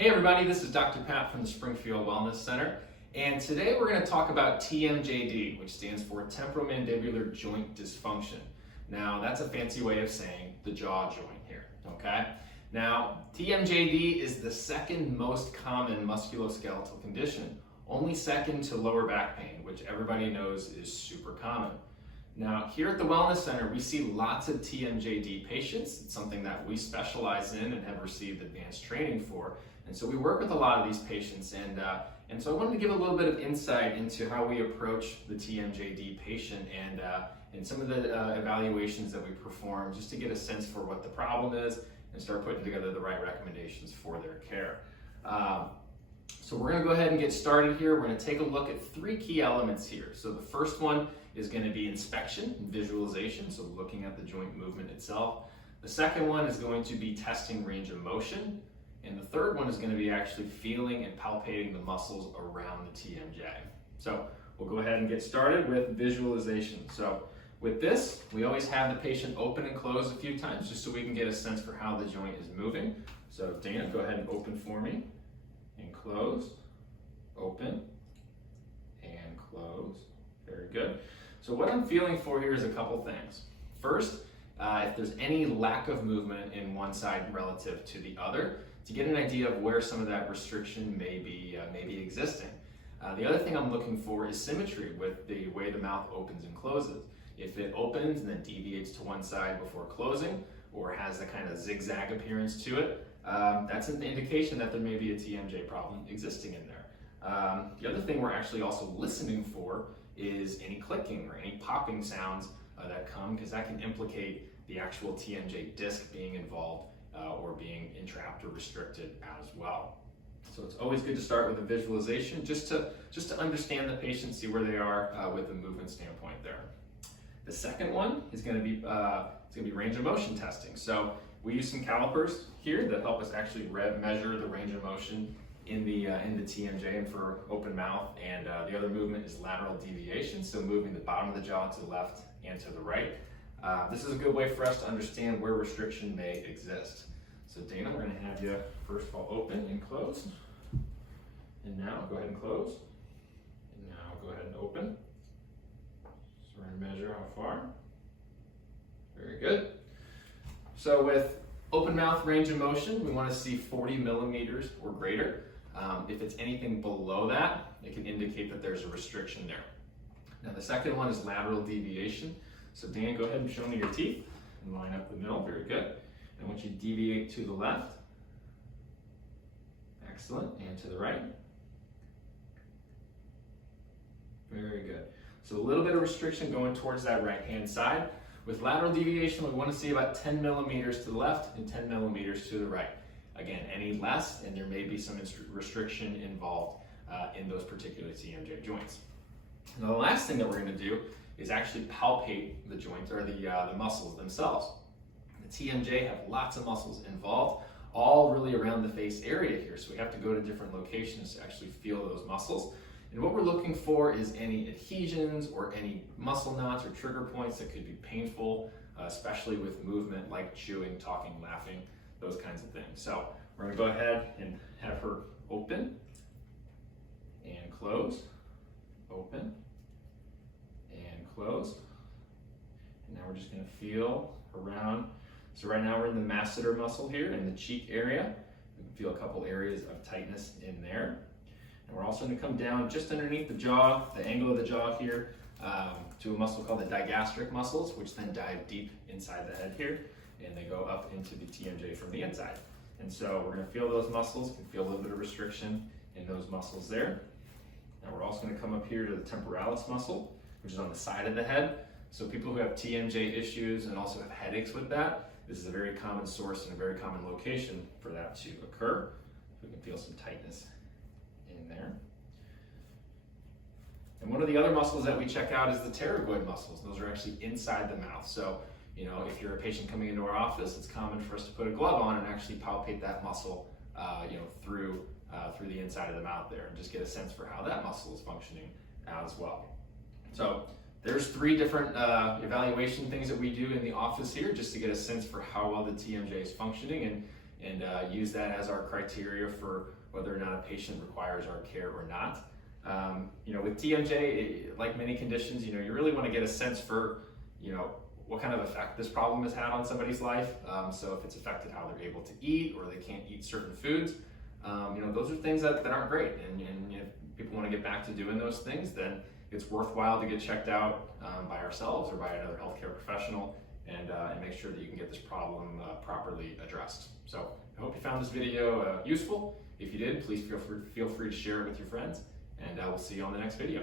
Hey everybody, this is Dr. Pat from the Springfield Wellness Center, and today we're going to talk about TMJD, which stands for temporomandibular joint dysfunction. Now, that's a fancy way of saying the jaw joint here, okay? Now, TMJD is the second most common musculoskeletal condition, only second to lower back pain, which everybody knows is super common. Now, here at the Wellness Center, we see lots of TMJD patients. It's something that we specialize in and have received advanced training for. And so we work with a lot of these patients, and so I wanted to give a little bit of insight into how we approach the TMJD patient and some of the evaluations that we perform, just to get a sense for what the problem is and start putting together the right recommendations for their care. So we're going to go ahead and get started here. We're going to take a look at three key elements here. So the first one is going to be inspection and visualization, so looking at the joint movement itself. The second one is going to be testing range of motion. And the third one is going to be actually feeling and palpating the muscles around the TMJ. So we'll go ahead and get started with visualization. So with this, we always have the patient open and close a few times just so we can get a sense for how the joint is moving. So Dana, go ahead and open for me, and close, open, and close. Very good. So what I'm feeling for here is a couple things. First, if there's any lack of movement in one side relative to the other, to get an idea of where some of that restriction may be existing. The other thing I'm looking for is symmetry with the way the mouth opens and closes. If it opens and then deviates to one side before closing, or has a kind of zigzag appearance to it, that's an indication that there may be a TMJ problem existing in there. The other thing we're actually also listening for is any clicking or any popping sounds that come, because that can implicate the actual TMJ disc being involved or being entrapped or restricted as well. So it's always good to start with a visualization just to understand the patient, see where they are with a movement standpoint there. The second one is going to be range of motion testing. So we use some calipers here that help us actually measure the range of motion in the TMJ and for open mouth, and the other movement is lateral deviation, so moving the bottom of the jaw to the left and to the right. This is a good way for us to understand where restriction may exist. So Dana, we're going to have you first of all open and close, and now go ahead and close, and now go ahead and open. So we're going to measure how far. Very good. So with open mouth range of motion, we want to see 40 millimeters or greater. If it's anything below that, it can indicate that there's a restriction there. Now the second one is lateral deviation. So Dan, go ahead and show me your teeth and line up the middle. Very good. And I want you to deviate to the left. Excellent. And to the right. Very good. So a little bit of restriction going towards that right-hand side. With lateral deviation, we want to see about 10 millimeters to the left and 10 millimeters to the right. Again, any less, and there may be some restriction involved in those particular TMJ joints. Now the last thing that we're going to do is actually palpate the joints or the muscles themselves. The TMJ have lots of muscles involved, all really around the face area here. So we have to go to different locations to actually feel those muscles. And what we're looking for is any adhesions or any muscle knots or trigger points that could be painful, especially with movement like chewing, talking, laughing, those kinds of things. So we're going to go ahead and have her open and close, open and close. And now we're just going to feel around. So right now we're in the masseter muscle here in the cheek area. We can feel a couple areas of tightness in there. And we're also going to come down just underneath the jaw, the angle of the jaw here, to a muscle called the digastric muscles, which then dive deep inside the head here, and they go up into the TMJ from the inside. And so we're going to feel those muscles, can feel a little bit of restriction in those muscles there. Now we're also going to come up here to the temporalis muscle, which is on the side of the head. So people who have TMJ issues and also have headaches with that, this is a very common source and a very common location for that to occur. So we can feel some tightness in there. And one of the other muscles that we check out is the pterygoid muscles. Those are actually inside the mouth. So, you know, if you're a patient coming into our office, it's common for us to put a glove on and actually palpate that muscle, through the inside of the mouth there, and just get a sense for how that muscle is functioning as well. So there's three different evaluation things that we do in the office here, just to get a sense for how well the TMJ is functioning. and use that as our criteria for whether or not a patient requires our care or not. With TMJ, like many conditions, you really want to get a sense for, what kind of effect this problem has had on somebody's life. So if it's affected how they're able to eat or they can't eat certain foods, those are things that aren't great. And if people want to get back to doing those things, then it's worthwhile to get checked out by ourselves or by another healthcare professional and make sure that you can get this problem properly addressed. So I hope you found this video useful. If you did, please feel free to share it with your friends, and we'll see you on the next video.